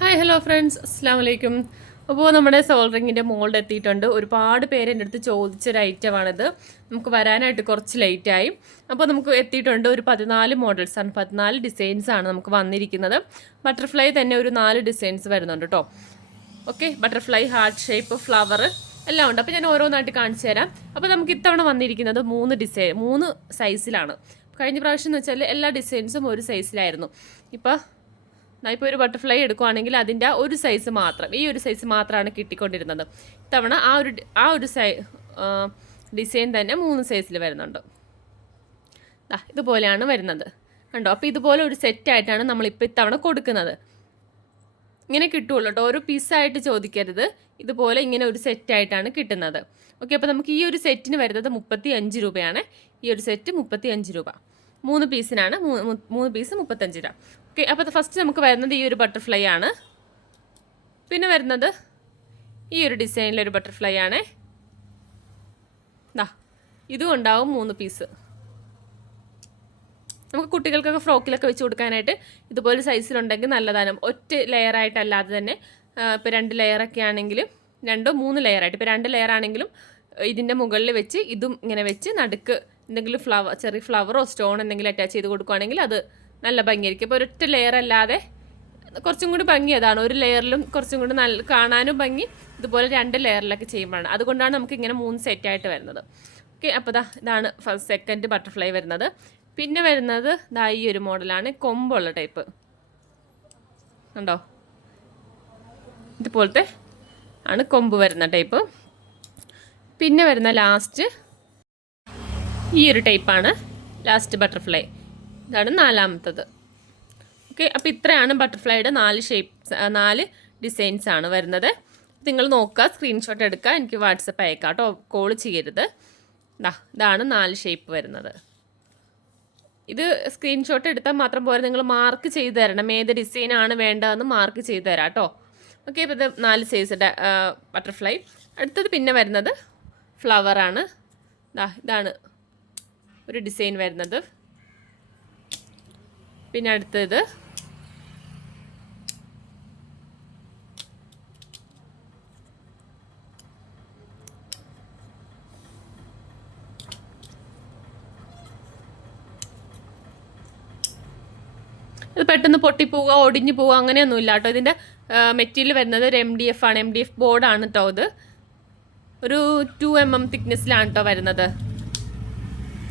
Hi hello friends അസ്സാം വലൈക്കും അപ്പോൾ നമ്മുടെ സോൾ മോൾഡ് എത്തിയിട്ടുണ്ട്. ഒരുപാട് പേര് എന്റെ അടുത്ത് ചോദിച്ചൊരു ഐറ്റമാണിത് നമുക്ക് വരാനായിട്ട് കുറച്ച് ലേറ്റായി അപ്പോൾ നമുക്ക് എത്തിയിട്ടുണ്ട് ഒരു പതിനാല് മോഡൽസാണ് പതിനാല് ആണ് നമുക്ക് വന്നിരിക്കുന്നത്. ബട്ടർഫ്ലൈ തന്നെ ഒരു നാല് ഡിസൈൻസ് വരുന്നുണ്ട് കേട്ടോ okay butterfly heart shape flower എല്ലാം ഉണ്ട്. അപ്പോൾ ഞാൻ ഓരോന്നായിട്ട് കാണിച്ചു തരാം. അപ്പോൾ നമുക്ക് ഇത്തവണ വന്നിരിക്കുന്നത് മൂന്ന് ഡിസൈൻ മൂന്ന് സൈസിലാണ് കഴിഞ്ഞ പ്രാവശ്യം എന്ന് വെച്ചാൽ എല്ലാ ഡിസൈൻസും ഒരു സൈസിലായിരുന്നു ഇപ്പോൾ ഇപ്പോൾ ഒരു ബട്ടർഫ്ലൈ എടുക്കുവാണെങ്കിൽ അതിന്റെ ഒരു സൈസ് മാത്രം ഈ ഒരു സൈസ് മാത്രമാണ് കിട്ടിക്കൊണ്ടിരുന്നത്. ഇത്തവണ ആ ഒരു ആ ഒരു സൈ ഡിസൈൻ തന്നെ മൂന്ന് സൈസിൽ വരുന്നുണ്ട്. ഇതുപോലെയാണ് വരുന്നത്. കണ്ടോ? അപ്പോൾ ഇതുപോലെ ഒരു സെറ്റായിട്ടാണ് നമ്മളിപ്പോൾ ഇത്തവണ കൊടുക്കുന്നത്. ഇങ്ങനെ കിട്ടുള്ളൂ കേട്ടോ. ഓരോ പീസായിട്ട് ചോദിക്കരുത്. ഇതുപോലെ ഇങ്ങനെ ഒരു സെറ്റായിട്ടാണ് കിട്ടുന്നത്. ഓക്കെ അപ്പോൾ നമുക്ക് ഈ ഒരു സെറ്റിന് വരുന്നത് മുപ്പത്തി അഞ്ച് രൂപയാണ്. ഈ ഒരു സെറ്റ് മുപ്പത്തി അഞ്ച് രൂപ. മൂന്ന് പീസിനാണ് മൂന്ന് പീസ് മുപ്പത്തഞ്ച് രൂപ. ഓക്കെ അപ്പോൾ ഫസ്റ്റ് നമുക്ക് വരുന്നത് ഈ ഒരു ബട്ടർഫ്ലൈ ആണ്. പിന്നെ വരുന്നത് ഈ ഒരു ഡിസൈനിലൊരു ബട്ടർഫ്ലൈ ആണ്. ദാ ഇതും ഉണ്ടാവും മൂന്ന് പീസ് നമുക്ക് കുട്ടികൾക്കൊക്കെ ഫ്രോക്കിലൊക്കെ വെച്ച് കൊടുക്കാനായിട്ട് ഇതുപോലെ സൈസിലുണ്ടെങ്കിൽ നല്ലതാണ്. ഒറ്റ ലെയറായിട്ടല്ലാതെ തന്നെ ഇപ്പോൾ രണ്ട് ലെയറൊക്കെ ആണെങ്കിലും രണ്ടോ മൂന്ന് ലെയറായിട്ട് ഇപ്പോൾ രണ്ട് ലെയർ ആണെങ്കിലും ഇതിന്റെ മുകളിൽ വെച്ച് ഇതും ഇങ്ങനെ വെച്ച് നടുക്ക് എന്തെങ്കിലും ഫ്ലവർ ചെറിയ ഫ്ലവറോ സ്റ്റോൺ എന്തെങ്കിലും അറ്റാച്ച് ചെയ്ത് കൊടുക്കുകയാണെങ്കിൽ അത് നല്ല ഭംഗിയായിരിക്കും. ഇപ്പോൾ ഒരൊറ്റ ലെയർ അല്ലാതെ കുറച്ചും കൂടി ഭംഗി അതാണ്. ഒരു ലെയറിലും കുറച്ചും കൂടി നല്ല കാണാനും ഭംഗി. ഇതുപോലെ രണ്ട് ലെയറിലൊക്കെ ചെയ്യുമ്പോഴാണ്. അതുകൊണ്ടാണ് നമുക്ക് ഇങ്ങനെ മൂന്ന് സെറ്റായിട്ട് വരുന്നത്. ഓക്കെ അപ്പോൾ ദാ ഇതാണ് ഫസ്റ്റ് സെക്കൻഡ് ബട്ടർഫ്ലൈ വരുന്നത്. പിന്നെ വരുന്നത് ദാ ഈ ഒരു മോഡലാണ് കൊമ്പുള്ള ടൈപ്പ് ഉണ്ടോ ഇതുപോലത്തെ ആണ് കൊമ്പ് വരുന്ന ടൈപ്പ് പിന്നെ വരുന്ന ലാസ്റ്റ് ഈ ഒരു ടൈപ്പാണ് ലാസ്റ്റ് ബട്ടർഫ്ലൈ ഇതാണ് നാലാമത്തത്. ഓക്കെ അപ്പോൾ ഇത്രയാണ് ബട്ടർഫ്ലൈയുടെ നാല് ഷേപ്പ്സ് നാല് ഡിസൈൻസ് ആണ് വരുന്നത്. നിങ്ങൾ നോക്കുക സ്ക്രീൻഷോട്ട് എടുക്കുക എനിക്ക് വാട്സപ്പ് അയക്കാം കേട്ടോ കോൾ ചെയ്യരുത്. ദാ ഇതാണ് നാല് ഷേപ്പ് വരുന്നത്. ഇത് സ്ക്രീൻഷോട്ട് എടുത്താൽ മാത്രം പോരെ നിങ്ങൾ മാർക്ക് ചെയ്ത് തരണം ഏത് ഡിസൈനാണ് വേണ്ടതെന്ന് മാർക്ക് ചെയ്ത് തരാം കേട്ടോ. ഓക്കെ ഇപ്പോൾ ഇത് നാല് സൈസ് ബട്ടർഫ്ലൈ അടുത്തത് പിന്നെ വരുന്നത് ഫ്ലവറാണ് ഇതാണ് ഒരു ഡിസൈൻ വരുന്നത്. പിന്നെ അടുത്തത്. ഇത് പെട്ടെന്ന് പൊട്ടിപ്പോവുക ഒടിഞ്ഞു പോവുക അങ്ങനെയൊന്നും ഇല്ല കേട്ടോ ഇതിന്റെ മെറ്റീരിയൽ വരുന്നത് ഒരു എം ഡി എഫ് ആണ്. എം ഡി എഫ് ബോർഡാണ് കേട്ടോ ഇത്. ഒരു ടു എം എം തിക്നെസ്സിലാണ് കേട്ടോ വരുന്നത്.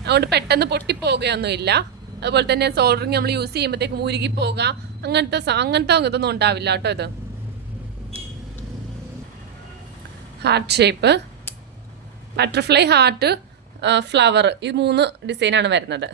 അതുകൊണ്ട് പെട്ടെന്ന് പൊട്ടിപ്പോവുകയൊന്നുമില്ല. അതുപോലെ തന്നെ സോൾഡറിങ് നമ്മൾ യൂസ് ചെയ്യുമ്പോഴത്തേക്ക് മുരുകി പോവുക അങ്ങനത്തെ അങ്ങനത്തെ ഇതൊന്നും ഉണ്ടാവില്ല കേട്ടോ ഇത്. Heart shape butterfly heart flower ഈ മൂന്ന് ഡിസൈനാണ് വരുന്നത്.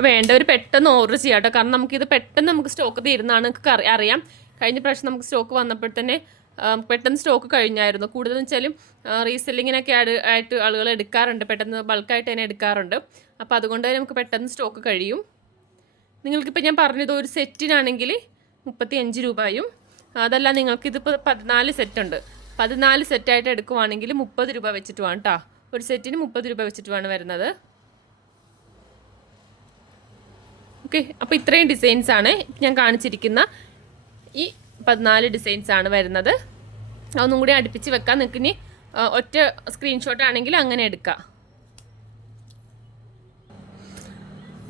അപ്പോൾ വേണ്ടവർ പെട്ടെന്ന് ഓർഡർ ചെയ്യാം കേട്ടോ. കാരണം നമുക്കിത് പെട്ടെന്ന് നമുക്ക് സ്റ്റോക്ക് തീരുന്നതാണ് നമുക്ക് അറിയാം. കഴിഞ്ഞ പ്രാവശ്യം നമുക്ക് സ്റ്റോക്ക് വന്നപ്പോൾ തന്നെ പെട്ടെന്ന് സ്റ്റോക്ക് കഴിഞ്ഞായിരുന്നു. കൂടുതലെന്ന് വെച്ചാലും റീസെല്ലിങ്ങിനൊക്കെ ആയിട്ട് ആളുകൾ എടുക്കാറുണ്ട്. പെട്ടെന്ന് ബൾക്കായിട്ട് തന്നെ എടുക്കാറുണ്ട്. അപ്പോൾ അതുകൊണ്ട് തന്നെ നമുക്ക് പെട്ടെന്ന് സ്റ്റോക്ക് കഴിയും. നിങ്ങൾക്കിപ്പോൾ ഞാൻ പറഞ്ഞത് ഒരു സെറ്റിനാണെങ്കിൽ മുപ്പത്തി അഞ്ച് രൂപയും അതല്ല നിങ്ങൾക്കിതിപ്പോൾ പതിനാല് സെറ്റുണ്ട് പതിനാല് സെറ്റായിട്ട് എടുക്കുവാണെങ്കിൽ മുപ്പത് രൂപ വെച്ചിട്ട് വേണം കേട്ടോ ഒരു സെറ്റിന് മുപ്പത് രൂപ വെച്ചിട്ട് വേണം വരുന്നത്. ഓക്കെ അപ്പോൾ ഇത്രയും ഡിസൈൻസ് ആണ് ഞാൻ കാണിച്ചിരിക്കുന്ന ഈ പതിനാല് ഡിസൈൻസ് ആണ് വരുന്നത്. അതൊന്നും കൂടി അടുപ്പിച്ച് വെക്കാം. നിങ്ങൾക്ക് ഇനി ഒറ്റ സ്ക്രീൻഷോട്ട് ആണെങ്കിൽ അങ്ങനെ എടുക്കാം.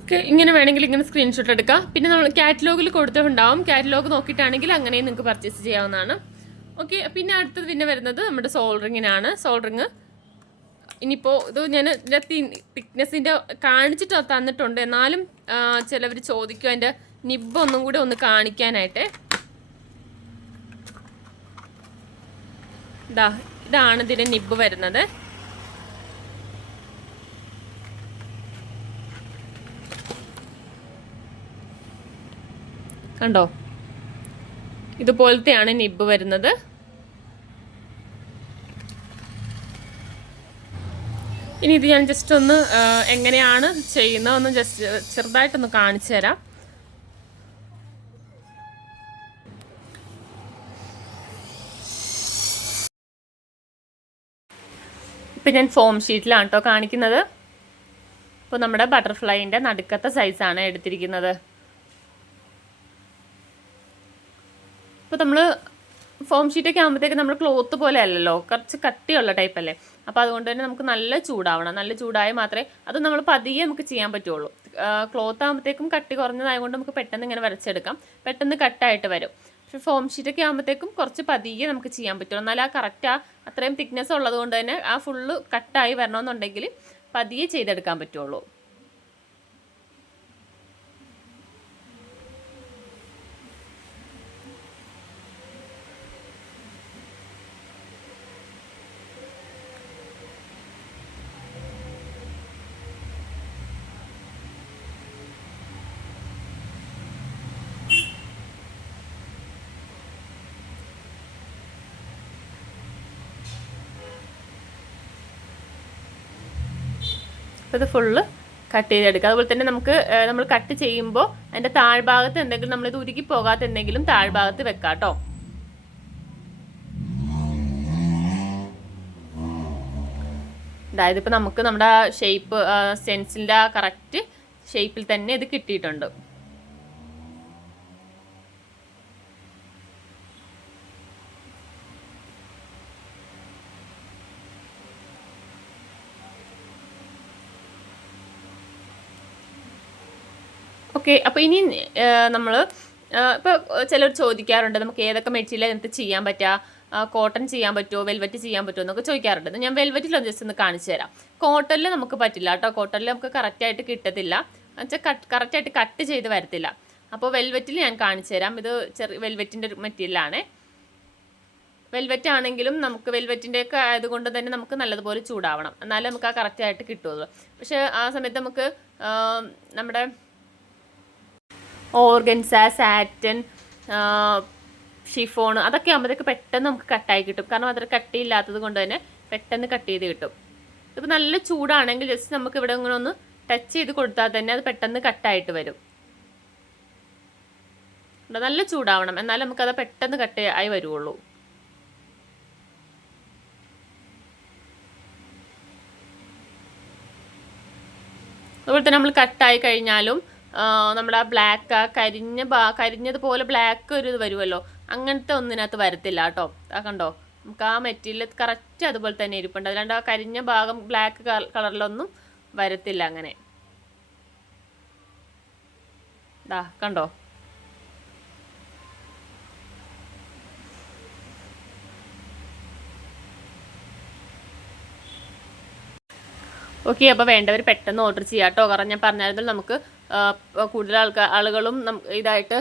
ഓക്കെ ഇങ്ങനെ വേണമെങ്കിൽ ഇങ്ങനെ സ്ക്രീൻഷോട്ട് എടുക്കാം. പിന്നെ നമ്മൾ കാറ്റലോഗിൽ കൊടുത്തിട്ടുണ്ടാവും. കാറ്റലോഗ് നോക്കിയിട്ടാണെങ്കിൽ അങ്ങനെയും നിങ്ങൾക്ക് പർച്ചേസ് ചെയ്യാവുന്നതാണ്. ഓക്കെ പിന്നെ അടുത്തത് പിന്നെ വരുന്നത് നമ്മുടെ സോൾഡറിങ്ങിനാണ് സോൾഡറിങ് ഇനിയിപ്പോൾ ഇത് ഞാൻ ഇതിന്റെ തിക്നെസ്സിന്റെ കാണിച്ചിട്ട് തന്നിട്ടുണ്ട്. എന്നാലും ചിലവർ ചോദിക്കും അതിന്റെ നിബ് ഒന്നും കൂടി ഒന്ന് കാണിക്കാനായിട്ട്. ഇതാ ഇതാണ് ഇതിന്റെ നിബ് വരുന്നത്. കണ്ടോ? ഇതുപോലത്തെയാണ് നിബ് വരുന്നത്. ഇനി ഇത് ഞാൻ ജസ്റ്റ് ഒന്ന് എങ്ങനെയാണ് ചെയ്യുന്നതെന്ന് ജസ്റ്റ് ചെറുതായിട്ടൊന്ന് കാണിച്ചു തരാം. ഇപ്പം ഞാൻ ഫോം ഷീറ്റിലാണ് കേട്ടോ കാണിക്കുന്നത്. അപ്പോൾ നമ്മുടെ ബട്ടർഫ്ലൈന്റെ നടുക്കത്തെ സൈസാണ് എടുത്തിരിക്കുന്നത്. ഇപ്പോൾ നമ്മൾ ഫോം ഷീറ്റൊക്കെ ആകുമ്പോഴത്തേക്ക് നമ്മൾ ക്ലോത്ത് പോലെ അല്ലല്ലോ കുറച്ച് കട്ടിയുള്ള ടൈപ്പ് അല്ലേ? അപ്പോൾ അതുകൊണ്ട് തന്നെ നമുക്ക് നല്ല ചൂടാവണം. നല്ല ചൂടായാൽ മാത്രമേ അത് നമ്മൾ പതിയെ നമുക്ക് ചെയ്യാൻ പറ്റുള്ളൂ. ക്ലോത്ത് ആകുമ്പോഴത്തേക്കും കട്ടി കുറഞ്ഞതായതുകൊണ്ട് നമുക്ക് പെട്ടെന്ന് ഇങ്ങനെ വരച്ചെടുക്കാം. പെട്ടെന്ന് കട്ടായിട്ട് വരും. പക്ഷേ ഫോം ഷീറ്റൊക്കെ ആകുമ്പോഴത്തേക്കും കുറച്ച് പതിയെ നമുക്ക് ചെയ്യാൻ പറ്റുള്ളൂ. എന്നാൽ ആ കറക്റ്റ് ആ അത്രയും തിക്നെസ് ഉള്ളത് കൊണ്ട് തന്നെ ആ ഫുള്ള് കട്ടായി വരണമെന്നുണ്ടെങ്കിൽ പതിയെ ചെയ്തെടുക്കാൻ പറ്റുള്ളൂ. ഇത് ഫുള്ള് കട്ട് ചെയ്തെടുക്കുക. അതുപോലെ തന്നെ നമുക്ക് നമ്മൾ കട്ട് ചെയ്യുമ്പോൾ അതിന്റെ താഴ്ഭാഗത്ത് എന്തെങ്കിലും നമ്മളിത് ഉരുക്കി പോകാത്ത എന്തെങ്കിലും താഴ്ഭാഗത്ത് വെക്കാം കേട്ടോ അതായത് ഇപ്പോൾ നമുക്ക് നമ്മുടെ ഷേപ്പ് സെൻസിന്റെ ആ കറക്റ്റ് ഷേപ്പിൽ തന്നെ ഇത് കിട്ടിയിട്ടുണ്ട്. ഓക്കെ അപ്പോൾ ഇനി നമ്മൾ ഇപ്പോൾ ചിലർ ചോദിക്കാറുണ്ട് നമുക്ക് ഏതൊക്കെ മെറ്റീരിയൽ എന്ത് ചെയ്യാൻ പറ്റുക കോട്ടൺ ചെയ്യാൻ പറ്റുമോ വെൽവെറ്റ് ചെയ്യാൻ പറ്റുമോ എന്നൊക്കെ ചോദിക്കാറുണ്ട്. ഞാൻ വെൽവെറ്റിൽ ജസ്റ്റ് ഒന്ന് കാണിച്ചു തരാം. കോട്ടണിൽ നമുക്ക് പറ്റില്ല കേട്ടോ. കോട്ടണിൽ നമുക്ക് കറക്റ്റായിട്ട് കിട്ടത്തില്ല. എന്നുവെച്ചാൽ കട്ട് കറക്റ്റായിട്ട് കട്ട് ചെയ്ത് വരത്തില്ല. അപ്പോൾ വെൽവെറ്റിൽ ഞാൻ കാണിച്ചു തരാം. ഇത് ചെറിയ വെൽവെറ്റിന്റെ ഒരു മെറ്റീരിയലാണ് വെൽവെറ്റ് ആണെങ്കിലും നമുക്ക് വെൽവെറ്റിന്റെ ഒക്കെ ആയതുകൊണ്ട് തന്നെ നമുക്ക് നല്ലതുപോലെ ചൂടാവണം. എന്നാലേ നമുക്ക് ആ കറക്റ്റായിട്ട് കിട്ടുള്ളൂ. പക്ഷേ ആ സമയത്ത് നമുക്ക് നമ്മുടെ ഓർഗൻസ സാറ്റൻ ഷിഫോൺ അതൊക്കെ ആകുമ്പോഴത്തേക്ക് പെട്ടെന്ന് നമുക്ക് കട്ടായി കിട്ടും. കാരണം അത്ര കട്ടിയില്ലാത്തത് കൊണ്ട് തന്നെ പെട്ടെന്ന് കട്ട് ചെയ്ത് കിട്ടും. ഇപ്പോൾ നല്ല ചൂടാണെങ്കിൽ ജസ്റ്റ് നമുക്ക് ഇവിടെ ഇങ്ങനെ ഒന്ന് ടച്ച് ചെയ്ത് കൊടുത്താൽ തന്നെ അത് പെട്ടെന്ന് കട്ടായിട്ട് വരും. നല്ല ചൂടാവണം. എന്നാലും നമുക്കത് പെട്ടെന്ന് കട്ട് ആയി വരുള്ളൂ അതുപോലെ തന്നെ നമ്മൾ കട്ടായി കഴിഞ്ഞാലും നമ്മുടെ ആ ബ്ലാക്ക് ആ കരിഞ്ഞ ബാ കരിഞ്ഞതുപോലെ ബ്ലാക്ക് ഒരു ഇത് വരുമല്ലോ അങ്ങനത്തെ ഒന്നിനകത്ത് വരത്തില്ല കേട്ടോ. ആ കണ്ടോ? നമുക്ക് ആ മെറ്റീരിയൽ കറക്റ്റ് അതുപോലെ തന്നെ ഇരിപ്പുണ്ട്. അല്ലാണ്ട് ആ കരിഞ്ഞ ഭാഗം ബ്ലാക്ക് കളറിലൊന്നും വരത്തില്ല അങ്ങനെ. ദാ കണ്ടോ? ഓക്കെ അപ്പോൾ വേണ്ടവർ പെട്ടെന്ന് ഓർഡർ ചെയ്യാം കേട്ടോ കാരണം ഞാൻ പറഞ്ഞായിരുന്നു നമുക്ക് കൂടുതൽ ആൾക്കാർ ആളുകളും ഇതായിട്ട്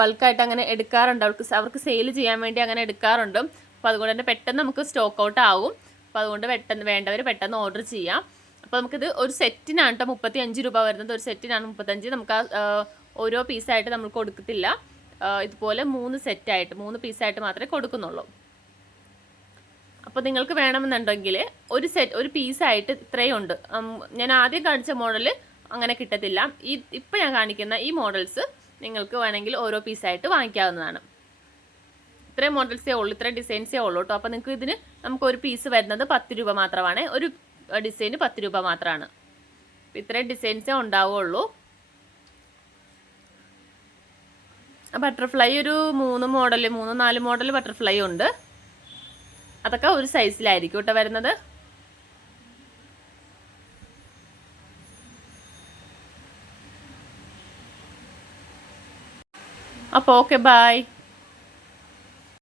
ബൾക്കായിട്ട് അങ്ങനെ എടുക്കാറുണ്ട്. അവർക്ക് അവർക്ക് സെയിൽ ചെയ്യാൻ വേണ്ടി അങ്ങനെ എടുക്കാറുണ്ട്. അപ്പോൾ അതുകൊണ്ട് തന്നെ പെട്ടെന്ന് നമുക്ക് സ്റ്റോക്ക് ഔട്ട് ആകും അപ്പോൾ അതുകൊണ്ട് പെട്ടെന്ന് വേണ്ടവർ പെട്ടെന്ന് ഓർഡർ ചെയ്യാം. അപ്പോൾ നമുക്കിത് ഒരു സെറ്റിനാണ് കേട്ടോ മുപ്പത്തി അഞ്ച് രൂപ വരുന്നത് ഒരു സെറ്റിനാണ് മുപ്പത്തഞ്ച് നമുക്ക് ഓരോ പീസായിട്ട് നമ്മൾ കൊടുക്കത്തില്ല. ഇതുപോലെ മൂന്ന് സെറ്റായിട്ട് മൂന്ന് പീസായിട്ട് മാത്രമേ കൊടുക്കുന്നുള്ളൂ. അപ്പോൾ നിങ്ങൾക്ക് വേണമെന്നുണ്ടെങ്കിൽ ഒരു സെറ്റ് ഒരു പീസായിട്ട് ഇത്രയും ഉണ്ട് ഞാൻ ആദ്യം കാണിച്ച മോഡൽ അങ്ങനെ കിട്ടത്തില്ല. ഈ ഇപ്പം ഞാൻ കാണിക്കുന്ന ഈ മോഡൽസ് നിങ്ങൾക്ക് വേണമെങ്കിൽ ഓരോ പീസായിട്ട് വാങ്ങിക്കാവുന്നതാണ്. ഇത്രയും മോഡൽസേ ഉള്ളൂ ഇത്രയും ഡിസൈൻസേ ഉള്ളൂ കേട്ടോ. അപ്പോൾ നിങ്ങൾക്ക് ഇതിന് നമുക്ക് ഒരു പീസ് വരുന്നത് പത്ത് രൂപ മാത്രമാണ്. ഒരു ഡിസൈന് പത്ത് രൂപ മാത്രമാണ്. ഇത്രയും ഡിസൈൻസേ ഉണ്ടാവുള്ളൂ. ബട്ടർഫ്ലൈ ഒരു മൂന്ന് മോഡൽ മൂന്ന് നാല് മോഡൽ ബട്ടർഫ്ലൈ ഉണ്ട്. അതൊക്കെ ഒരു സൈസിലായിരിക്കും കേട്ടോ വരുന്നത്. അപ്പോൾ ഓക്കെ ബായ്